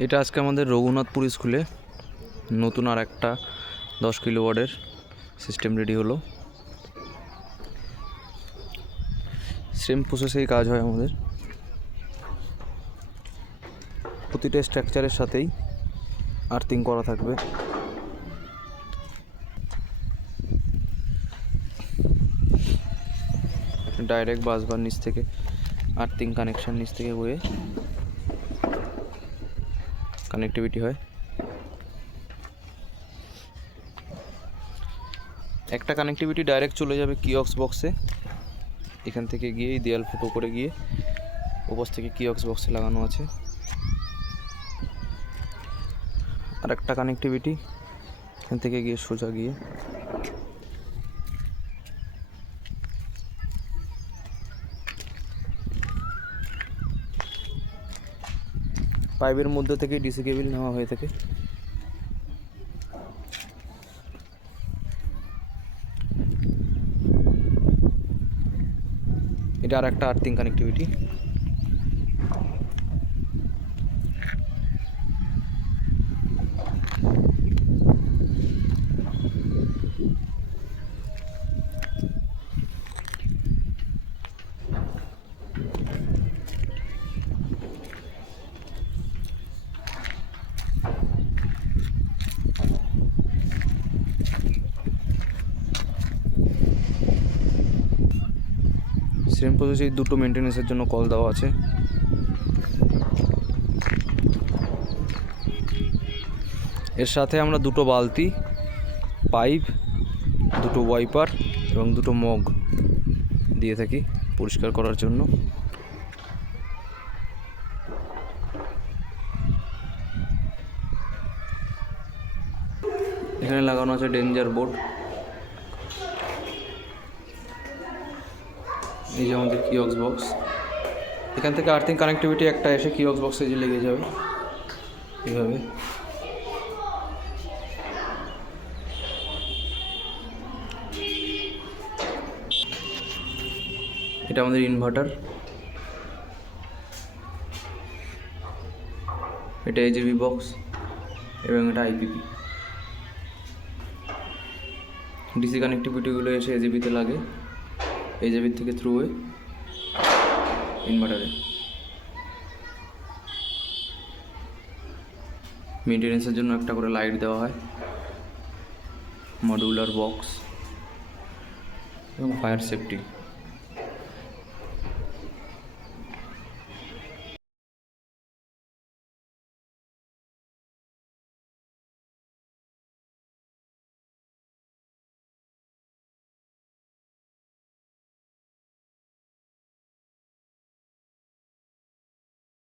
এটা আজকে আমাদের রঘুনাথপুর স্কুলে নতুন আর একটা 10 কিলোওয়াটের সিস্টেম রেডি হলো। সেম প্রসেসেই কাজ হয় আমাদের। প্রতিটা স্ট্রাকচারের সাথেই আর্থিং করা থাকবে। ডাইরেক্ট বাসবার নিচ থেকে আর্থিং কানেকশন নিচ থেকে হয়ে কানেক্টিভিটি হয়। একটা কানেক্টিভিটি ডাইরেক্ট চলে যাবে কিওস্ক বক্সে, এখান থেকে গিয়ে এই দেয়াল ফুটো করে গিয়ে ওপাশ থেকে কিওস্ক বক্সে লাগানো আছে। আর একটা কানেক্টিভিটি এখান থেকে গিয়ে সোজা গিয়ে পাইপের মধ্যে থেকে ডিসি কেবল নেওয়া হয়ে থাকে। এটা আর একটা আর্থিং কানেক্টিভিটি। সেম প্রসেসে দুটো মেনটেন্যান্সের জন্য কল দেওয়া আছে। এর সাথে আমরা দুটো বালতি, পাইপ, দুটো ওয়াইপার এবং দুটো মগ দিয়ে থাকি পরিষ্কার করার জন্য। এখানে লাগানো আছে ডেঞ্জার বোর্ড। এই যে আমাদের কিওস্ক বক্স, এখান থেকে আর্থিং কানেক্টিভিটি একটা এসে কিওস্ক বক্সে যে লেগে যাবে এইভাবে। এটা আমাদের ইনভার্টার, এটা এজিবি বক্স এবং এটা আইপিপি। ডিসি কানেক্টিভিটিগুলো এসে এজিবিতে লাগে, এজিবির থেকে থ্রু হয়ে ইনভার্টারে। মেনটেন্যান্সের জন্য একটা করে লাইট দেওয়া হয়, মডিউলার বক্স এবং ফায়ার সেফটি।